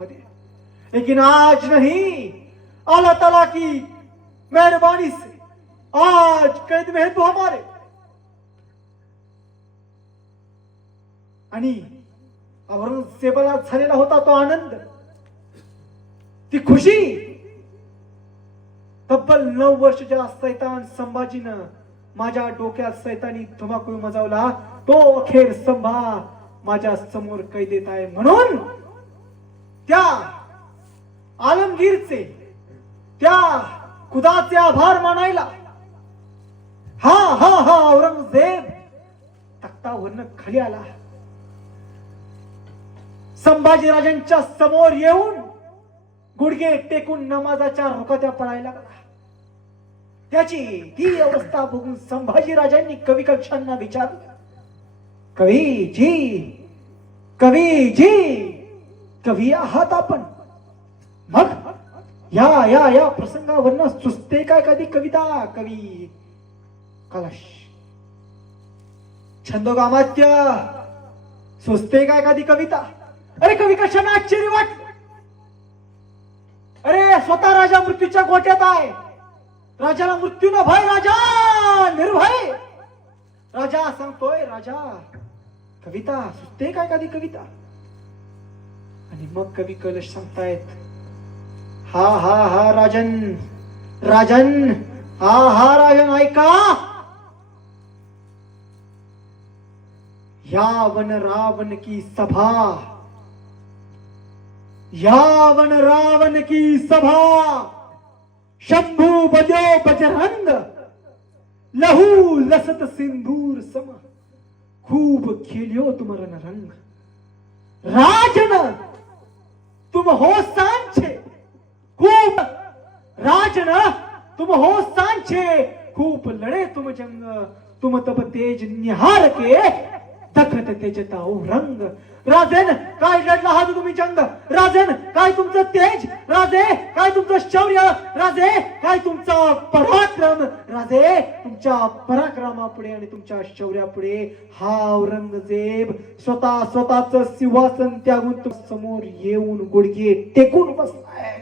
लेकिन आज नहीं अल्लाह तला की मेहरबानी से आज कैद में है तू हमारे आणि औरंगजेबाला झालेला होता तो आनंद ती खुशी। तब्बल नऊ वर्षाच्या सैतान संभाजीनं माझ्या डोक्यात सैतानी धुमाकूळ मजावला तो अखेर संभा माझ्यासमोर कैदेत आहे म्हणून त्या आलमगीरचे त्या खुदाचे आभार मानायला. हा हा हा औरंगजेब तख्तावरनं खाली आला. संभाजीराजांच्या समोर येऊन गुडघे टेकून नमाजाच्या रुकात्या पळायला लागला. त्याची ती अवस्था बघून संभाजीराजांनी कवी कक्षांना विचारलं कवी जी कवी जी कवी आहात आपण. मग या या या प्रसंगावरनं सुचते काय कधी कविता कवी? कलश. छंदोगामात्य सुचते काय कधी कविता? अरे कवी कशाने आश्चर्य वाट? अरे स्वतः राजा मृत्यूच्या गोट्यात आहे. राजाला मृत्यू न भय राजा! निर्भय! राजा सांगतोय राजा कविता सुचते काय कधी कविता? आणि मग कवी कलश सांगतायत हा हा हा राजन राजन हा हा राजन ऐका! यावन रावण की सभा यावन रावण की सभा शंभू बजो बजरंग लहू लसत सिंदूर सम खूब खेलियो तुम रंग। राजन तुम हो सांचे खूप राजन तुम हो सांचे खूप लढे तुम जंग। तुम तब तेज निहार के दखत तेजता ओ रंग। राजन काय लढला हा तुम्ही जंग? राजन काय तुमचं तेज? राजे काय तुमचं शौर्य? राजे काय तुमचा पराक्रम? राजे तुमच्या पराक्रमापुढे आणि तुमच्या शौर्यापुढे हा औरंगजेब स्वतः स्वतःच सिंहासन त्यागून समोर येऊन गुडघे टेकून बसलाय.